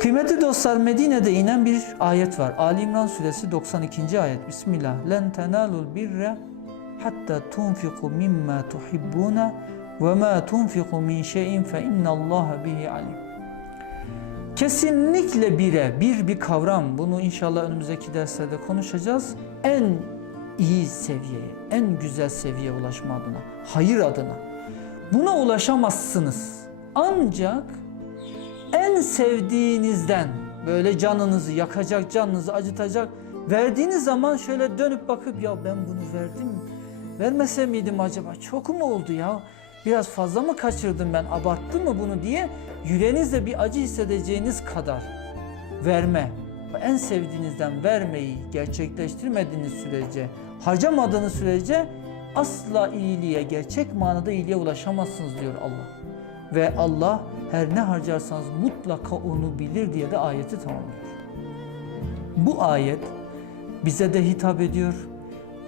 Kıymetli dostlar Medine'de inen bir ayet var. Ali İmran suresi 92. ayet. Bismillah. Len tenalul birre hatta tunfiku mimma tuhibbuna ve ma tunfiku min şeyin fe innallaha bihi alim. Kesinlikle bire, bir bir kavram. Bunu inşallah önümüzdeki derslerde konuşacağız. En iyi seviyeye, en güzel seviyeye ulaşma adına, hayır adına. Buna ulaşamazsınız. Ancak en sevdiğinizden böyle canınızı yakacak, canınızı acıtacak verdiğiniz zaman şöyle dönüp bakıp ya ben bunu verdim vermese miydim acaba? Çok mu oldu ya? Biraz fazla mı kaçırdım ben? Abarttım mı bunu? diye yüreğinizde bir acı hissedeceğiniz kadar verme. En sevdiğinizden vermeyi gerçekleştirmediğiniz sürece harcamadığınız sürece asla iyiliğe gerçek manada iyiliğe ulaşamazsınız diyor Allah. Ve Allah her ne harcarsanız mutlaka onu bilir diye de ayeti tamamlıyor. Bu ayet bize de hitap ediyor.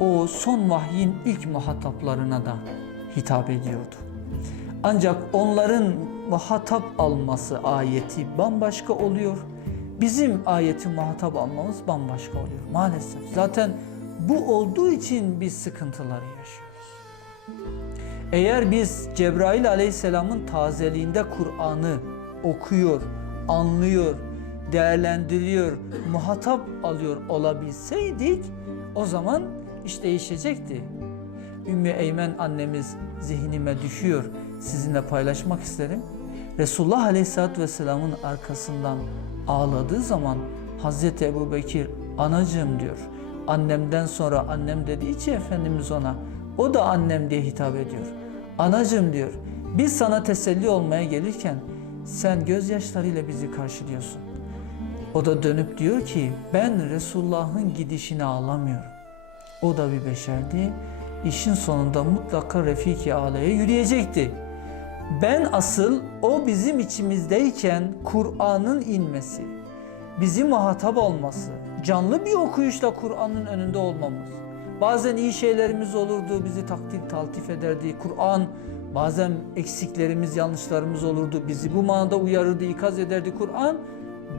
O son vahyin ilk muhataplarına da hitap ediyordu. Ancak onların muhatap alması ayeti bambaşka oluyor. Bizim ayeti muhatap almamız bambaşka oluyor maalesef. Zaten bu olduğu için biz sıkıntıları yaşıyoruz. Eğer biz Cebrail aleyhisselamın tazeliğinde Kur'an'ı okuyor, anlıyor, değerlendiriyor, muhatap alıyor olabilseydik o zaman iş değişecekti. Ümmü Eymen annemiz zihnime düşüyor. Sizinle paylaşmak isterim. Resulullah Aleyhisselatü Vesselam'ın arkasından ağladığı zaman Hazreti Ebu Bekir anacığım diyor. Annemden sonra annem dediği için Efendimiz ona o da annem diye hitap ediyor. Anacığım diyor biz sana teselli olmaya gelirken sen gözyaşlarıyla bizi karşılıyorsun. O da dönüp diyor ki ben Resulullah'ın gidişini ağlamıyorum. O da bir beşerdi. İşin sonunda mutlaka Refiki Ala'ya yürüyecekti. Ben asıl o bizim içimizdeyken Kur'an'ın inmesi, bizi muhatap olması, canlı bir okuyuşla Kur'an'ın önünde olmamız. Bazen iyi şeylerimiz olurdu, bizi takdir taltif ederdi. Kur'an bazen eksiklerimiz, yanlışlarımız olurdu. Bizi bu manada uyarırdı, ikaz ederdi Kur'an.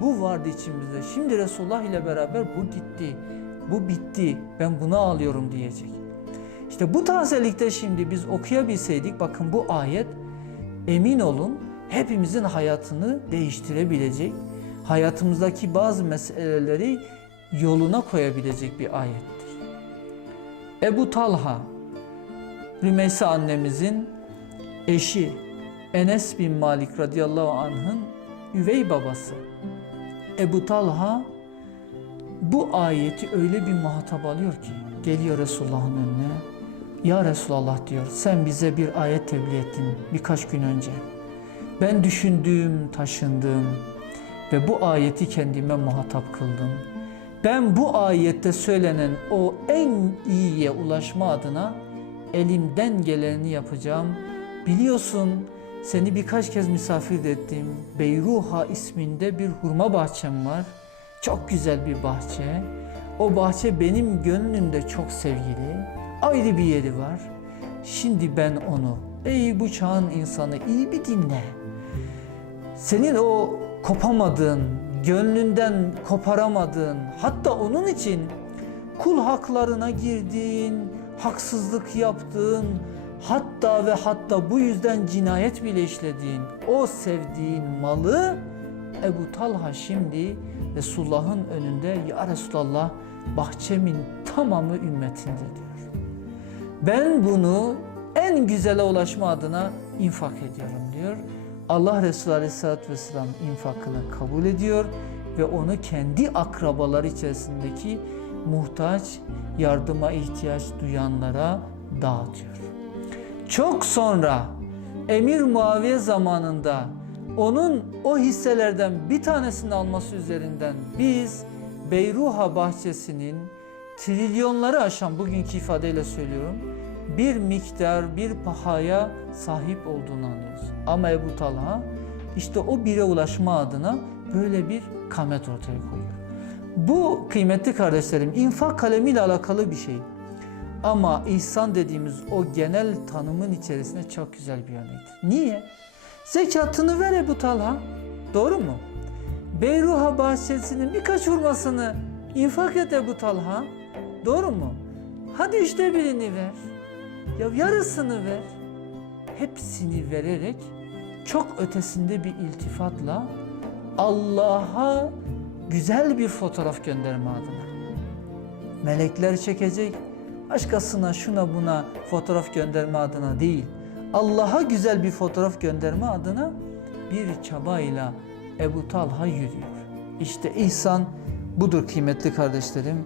Bu vardı içimizde. Şimdi Resulullah ile beraber bu gitti, bu bitti, ben bunu alıyorum diyecek. İşte bu tazelikte şimdi biz okuyabilseydik, bakın bu ayet emin olun hepimizin hayatını değiştirebilecek, hayatımızdaki bazı meseleleri yoluna koyabilecek bir ayettir. Ebu Talha, Rümeysa annemizin eşi Enes bin Malik radıyallahu anh'ın üvey babası. Ebu Talha bu ayeti öyle bir muhatap alıyor ki geliyor Resulullah'ın önüne. Ya Resulallah diyor sen bize bir ayet tebliğ ettin birkaç gün önce. Ben düşündüm, taşındım ve bu ayeti kendime muhatap kıldım. Ben bu ayette söylenen o en iyiye ulaşma adına elimden geleni yapacağım. Biliyorsun seni birkaç kez misafir ettim. Beyruha isminde bir hurma bahçem var. Çok güzel bir bahçe. O bahçe benim gönlümde çok sevgili. Ayrı bir yeri var. Şimdi ben onu, ey bu çağın insanı iyi bir dinle. Senin o kopamadığın, gönlünden koparamadığın, hatta onun için kul haklarına girdiğin, haksızlık yaptığın, hatta ve hatta bu yüzden cinayet bile işlediğin o sevdiğin malı Ebu Talha şimdi Resulullah'ın önünde Ya Resulallah bahçemin tamamı ümmetindir diyor. Ben bunu en güzele ulaşma adına infak ediyorum diyor. Allah Resulü Aleyhisselatü Vesselam infakını kabul ediyor ve onu kendi akrabaları içerisindeki muhtaç, yardıma ihtiyaç duyanlara dağıtıyor. Çok sonra Emir Muaviye zamanında onun o hisselerden bir tanesini alması üzerinden biz Beyruha bahçesinin trilyonları aşan bugünkü ifadeyle söylüyorum bir miktar bir pahaya sahip olduğunu anlıyoruz. Ama Ebu Talha işte o bire ulaşma adına böyle bir kamet ortaya koyuyor. Bu kıymetli kardeşlerim infak kalemiyle alakalı bir şey. Ama ihsan dediğimiz o genel tanımın içerisinde çok güzel bir örnektir. Niye? Zekatını ver Ebu Talha. Doğru mu? Beyruha bahçesinin birkaç hurmasını infak et Ebu Talha. Doğru mu? Hadi işte birini ver. Ya yarısını ver. Hepsini vererek çok ötesinde bir iltifatla Allah'a güzel bir fotoğraf gönderme adına. Melekler çekecek, başkasına şuna buna fotoğraf gönderme adına değil, Allah'a güzel bir fotoğraf gönderme adına bir çabayla Ebu Talha yürüyor. İşte ihsan budur kıymetli kardeşlerim.